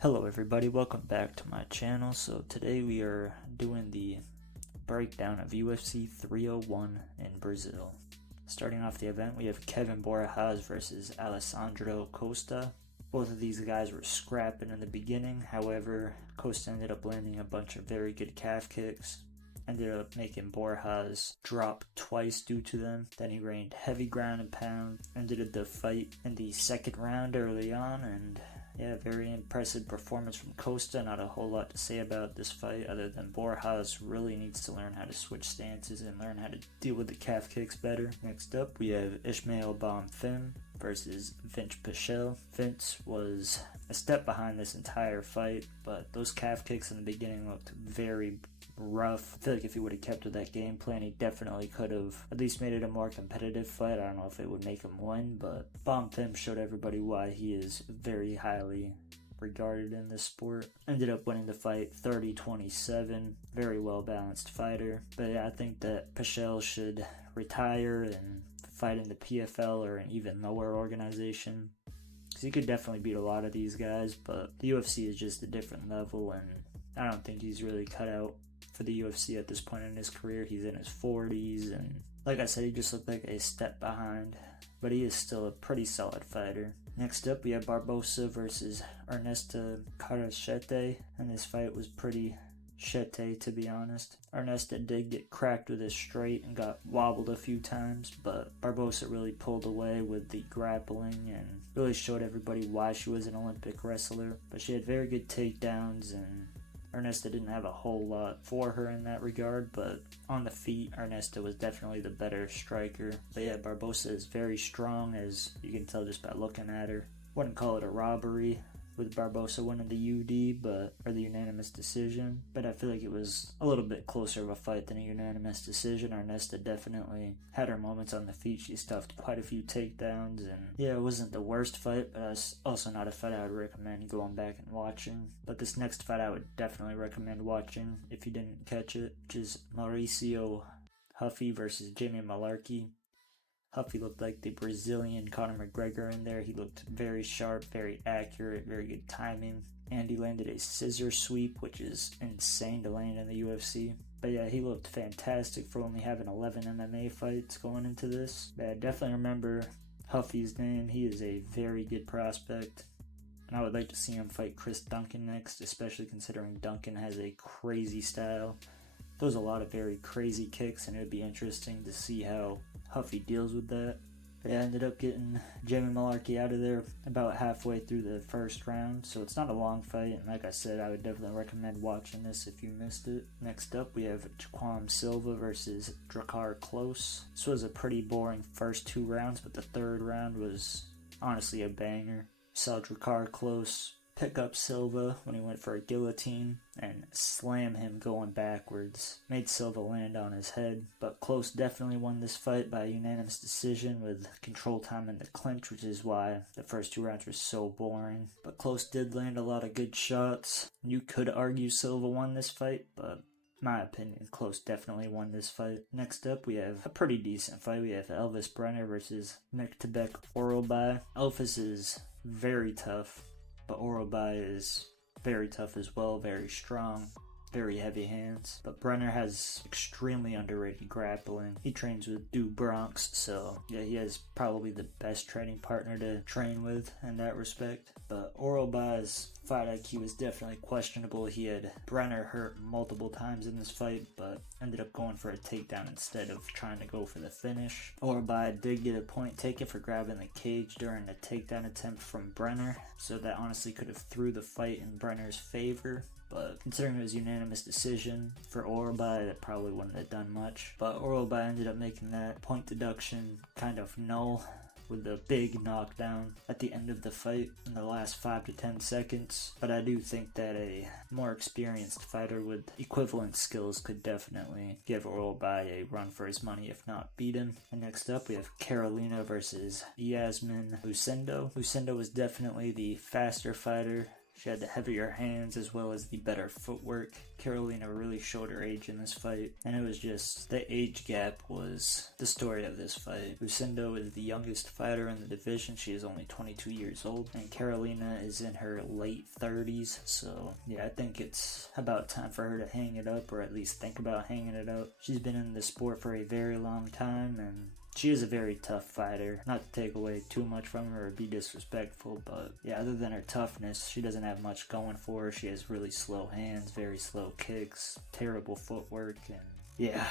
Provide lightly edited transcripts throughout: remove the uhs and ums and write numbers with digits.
Hello everybody, welcome back to my channel. So today we are doing the breakdown of UFC 301 in Brazil. Starting off the event, we have Kevin Borjas versus Alessandro Costa. Both of these guys were scrapping in the beginning, however, Costa ended up landing a bunch of very good calf kicks. Ended up making Borjas drop twice due to them. Then he reigned heavy ground and pound. Ended the fight in the second round early on, and yeah, very impressive performance from Costa. Not a whole lot to say about this fight other than Borjas really needs to learn how to switch stances and learn how to deal with the calf kicks better. Next up, we have Ismael Bonfim versus Vince Pichel. Vince was a step behind this entire fight, but those calf kicks in the beginning looked very rough. I feel like if he would have kept with that game plan, he definitely could have at least made it a more competitive fight. I don't know if it would make him win, but Bonfim showed everybody why he is very highly regarded in this sport. Ended up winning the fight 30-27. Very well balanced fighter. But yeah, I think that Pichel should retire and fight in the PFL or an even lower organization. Because he could definitely beat a lot of these guys, but the UFC is just a different level, and I don't think he's really cut out for the UFC at this point in his career. He's in his 40s, and like I said, he just looked like a step behind, but he is still a pretty solid fighter. Next up, we have Barbosa versus Ernesto Carachete, and this fight was pretty shete, to be honest. Ernesto did get cracked with his straight and got wobbled a few times, but Barbosa really pulled away with the grappling and really showed everybody why she was an Olympic wrestler. But she had very good takedowns, and Ernesto didn't have a whole lot for her in that regard, but on the feet, Ernesto was definitely the better striker. But yeah, Barbosa is very strong, as you can tell just by looking at her. Wouldn't call it a robbery with Barbosa winning the or the unanimous decision, but I feel like it was a little bit closer of a fight than a unanimous decision. Ernesto definitely had her moments on the feet. She stuffed quite a few takedowns, and yeah, it wasn't the worst fight, but it's also not a fight I would recommend going back and watching. But this next fight I would definitely recommend watching if you didn't catch it, which is Mauricio Huffy versus Jamie Malarkey. Huffy looked like the Brazilian Conor McGregor in there. He looked very sharp, very accurate, very good timing. And he landed a scissor sweep, which is insane to land in the UFC. But yeah, he looked fantastic for only having 11 MMA fights going into this. But I definitely remember Huffy's name. He is a very good prospect. And I would like to see him fight Chris Duncan next, especially considering Duncan has a crazy style. Throws a lot of very crazy kicks, and it would be interesting to see how Huffy deals with that. But yeah, I ended up getting Jamie Malarkey out of there about halfway through the first round, so it's not a long fight, and like I said, I would definitely recommend watching this if you missed it. Next up, we have Jaquan Silva versus Drakkar Klose. This was a pretty boring first two rounds, but the third round was honestly a banger. Saw Drakkar Klose pick up Silva when he went for a guillotine and slam him going backwards. Made Silva land on his head, but Klose definitely won this fight by unanimous decision with control time in the clinch, which is why the first two rounds were so boring. But Klose did land a lot of good shots. You could argue Silva won this fight, but in my opinion, Klose definitely won this fight. Next up, we have a pretty decent fight. We have Elvis Brenner versus Mektabek Orolbai. Elvis is very tough, but Orolbai is very tough as well, very strong, very heavy hands. But Brenner has extremely underrated grappling. He trains with Du Bronx, so yeah, he has probably the best training partner to train with in that respect. But Orolbai's fight IQ was definitely questionable. He had Brenner hurt multiple times in this fight, but ended up going for a takedown instead of trying to go for the finish. Orolbai did get a point taken for grabbing the cage during the takedown attempt from Brenner, so that honestly could have threw the fight in Brenner's favor. But considering it was unanimous decision for Orolbai, that probably wouldn't have done much. But Orolbai ended up making that point deduction kind of null with a big knockdown at the end of the fight in the last 5 to 10 seconds. But I do think that a more experienced fighter with equivalent skills could definitely give Orolbai a run for his money, if not beat him. And next up, we have Carolina versus Yasmin Lucendo. Lucendo was definitely the faster fighter. She had the heavier hands as well as the better footwork. Carolina really showed her age in this fight, and it was just the age gap was the story of this fight. Lucinda is the youngest fighter in the division. She is only 22 years old, and Carolina is in her late 30s. So yeah, I think it's about time for her to hang it up, or at least think about hanging it up. She's been in the sport for a very long time, and she is a very tough fighter. Not to take away too much from her or be disrespectful, but yeah, other than her toughness, she doesn't have much going for her. She has really slow hands, very slow kicks, terrible footwork, and yeah.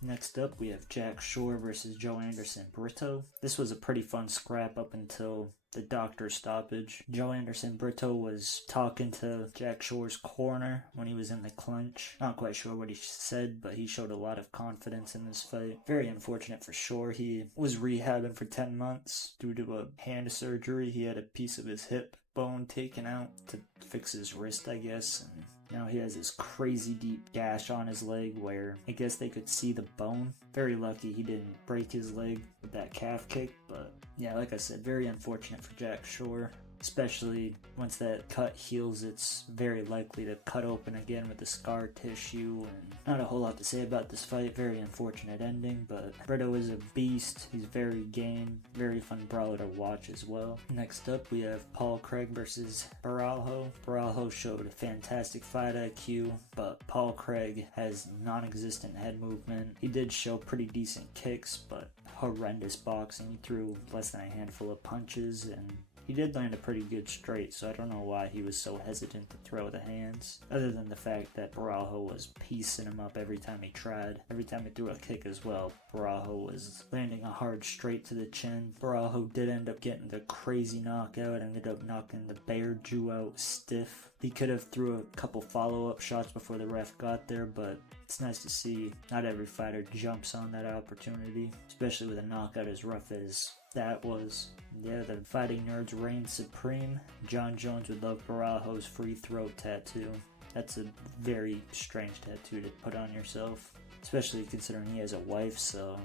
Next up, we have Jack Shore versus Joe Anderson Brito. This was a pretty fun scrap up until the doctor stoppage. Joe Anderson Brito was talking to Jack Shore's corner when he was in the clinch. Not quite sure what he said, but he showed a lot of confidence in this fight. Very unfortunate for Shore. He was rehabbing for 10 months due to a hand surgery. He had a piece of his hip bone taken out to fix his wrist, I guess, and now he has this crazy deep gash on his leg where I guess they could see the bone. Very lucky he didn't break his leg with that calf kick, but yeah, like I said, very unfortunate for Jack Shore. Especially once that cut heals, it's very likely to cut open again with the scar tissue. And not a whole lot to say about this fight. Very unfortunate ending, but Brito is a beast. He's very game, very fun brawler to watch as well. Next up, we have Paul Craig versus Barajo. Barajo showed a fantastic fight IQ, but Paul Craig has non-existent head movement. He did show pretty decent kicks, but horrendous boxing. He threw less than a handful of punches, and he did land a pretty good straight, so I don't know why he was so hesitant to throw the hands, other than the fact that Barajo was piecing him up every time he tried. Every time he threw a kick as well, Barajo was landing a hard straight to the chin. Barajo did end up getting the crazy knockout, ended up knocking the Bear Jew out stiff. He could have threw a couple follow-up shots before the ref got there, but it's nice to see not every fighter jumps on that opportunity, especially with a knockout as rough as that was. Yeah, the fighting nerds reign supreme. John Jones would love Barajo's free throat tattoo. That's a very strange tattoo to put on yourself, especially considering he has a wife, so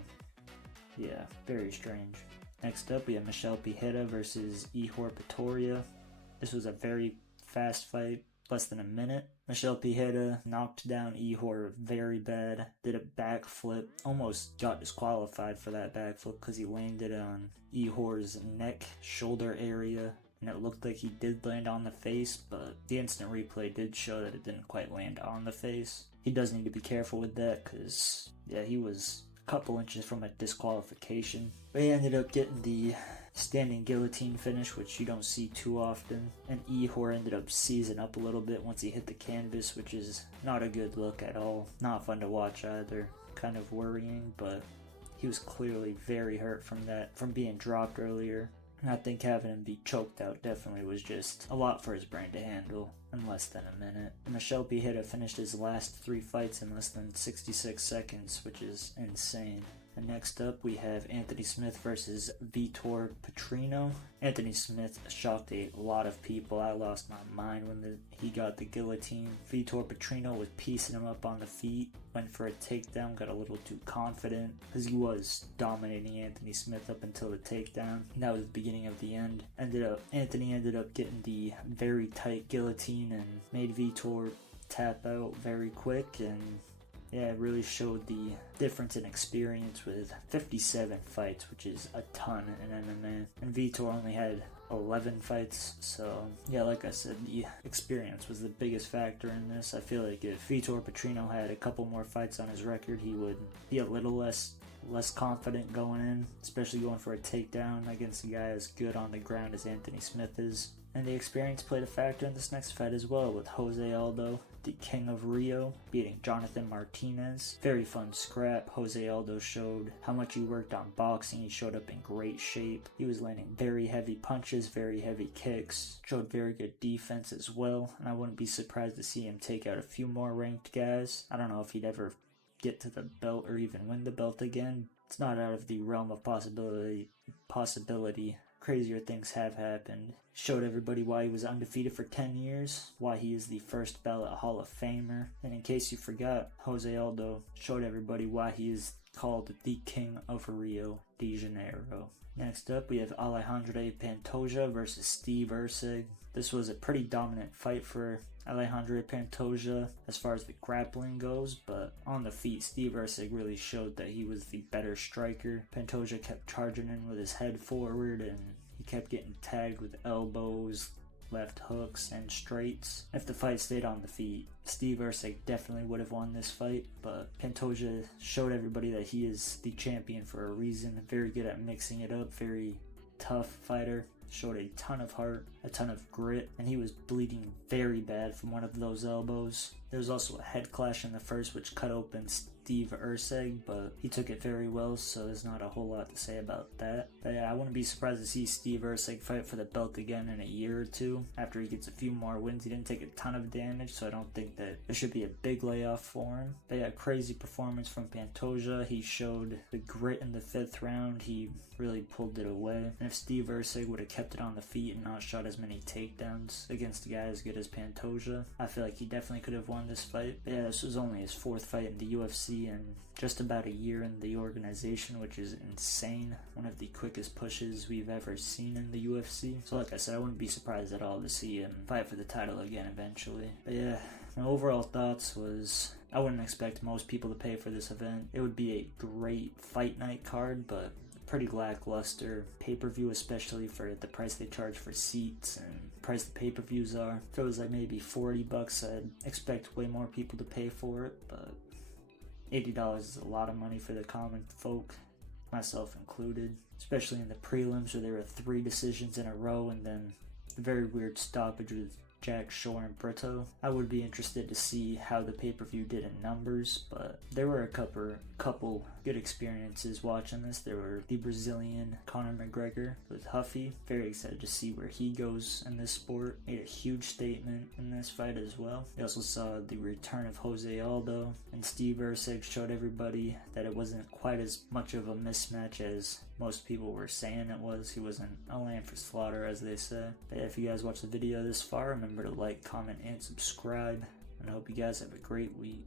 yeah, very strange. Next up, we have Michelle Picheta versus Ihor Pretoria. This was a very fast fight, less than a minute. Michelle Picheta knocked down Ihor very bad, did a backflip, almost got disqualified for that backflip because he landed on Ihor's neck, shoulder area, and it looked like he did land on the face, but the instant replay did show that it didn't quite land on the face. He does need to be careful with that because, yeah, he was a couple inches from a disqualification. But he ended up getting the standing guillotine finish, which you don't see too often, and Ihor ended up seizing up a little bit once he hit the canvas, which is not a good look at all. Not fun to watch either. Kind of worrying, but he was clearly very hurt from that, from being dropped earlier. And I think having him be choked out definitely was just a lot for his brain to handle in less than a minute. And Michelle Picheta finished his last 3 fights in less than 66 seconds, which is insane. And next up, we have Anthony Smith versus Vitor Petrino. Anthony Smith shocked a lot of people. I lost my mind when he got the guillotine. Vitor Petrino was piecing him up on the feet, went for a takedown, got a little too confident because he was dominating Anthony Smith up until the takedown. And that was the beginning of the end. Anthony ended up getting the very tight guillotine and made Vitor tap out very quick, and yeah, it really showed the difference in experience with 57 fights, which is a ton in MMA. And Vitor only had 11 fights, so yeah, like I said, the experience was the biggest factor in this. I feel like if Vitor Petrino had a couple more fights on his record, he would be a little less confident going in, especially going for a takedown against a guy as good on the ground as Anthony Smith is. And the experience played a factor in this next fight as well, with Jose Aldo, the King of Rio, beating Jonathan Martinez. Very fun scrap. Jose Aldo showed how much he worked on boxing. He showed up in great shape. He was landing very heavy punches, very heavy kicks. Showed very good defense as well, and I wouldn't be surprised to see him take out a few more ranked guys. I don't know if he'd ever get to the belt or even win the belt again. It's not out of the realm of possibility. Crazier things have happened. Showed everybody why he was undefeated for 10 years, why he is the first ballot Hall of Famer. And in case you forgot, Jose Aldo showed everybody why he is called the King of Rio de Janeiro. Next up, we have Alexandre Pantoja versus Steve Erceg. This was a pretty dominant fight for Alexandre Pantoja as far as the grappling goes, but on the feet, Steve Erceg really showed that he was the better striker. Pantoja kept charging in with his head forward, and he kept getting tagged with elbows, left hooks, and straights. If the fight stayed on the feet, Steve Erceg definitely would have won this fight, but Pantoja showed everybody that he is the champion for a reason. Very good at mixing it up, very tough fighter. Showed a ton of heart, a ton of grit, and he was bleeding very bad from one of those elbows. There was also a head clash in the first which cut open Steve Erceg, but he took it very well, so there's not a whole lot to say about that. But yeah, I wouldn't be surprised to see Steve Erceg fight for the belt again in a year or two after he gets a few more wins. He didn't take a ton of damage, so I don't think that there should be a big layoff for him. But yeah, crazy performance from Pantoja. He showed the grit in the 5th round. He really pulled it away. And if Steve Erceg would have kept it on the feet and not shot as many takedowns against a guy as good as Pantoja, I feel like he definitely could have won this fight. But yeah, this was only his 4th fight in the UFC and just about a year in the organization, which is insane. One of the quickest pushes we've ever seen in the UFC. So like I said, I wouldn't be surprised at all to see him fight for the title again eventually. But yeah, my overall thoughts was I wouldn't expect most people to pay for this event. It would be a great fight night card, but pretty lackluster pay-per-view, especially for the price they charge for seats and the price the pay-per-views are. If it was like maybe $40, I'd expect way more people to pay for it, but $80 is a lot of money for the common folk, myself included, especially in the prelims where there were 3 decisions in a row and then the very weird stoppage with Jack Shore and Brito. I would be interested to see how the pay-per-view did in numbers, but there were a couple good experiences watching this. There were the Brazilian Conor McGregor with Huffy. Very excited to see where he goes in this sport. Made a huge statement in this fight as well. We also saw the return of Jose Aldo, and Steve Erceg showed everybody that it wasn't quite as much of a mismatch as most people were saying it was. He wasn't a lamb for slaughter, as they say. But yeah, if you guys watched the video this far, remember to like, comment, and subscribe. And I hope you guys have a great week.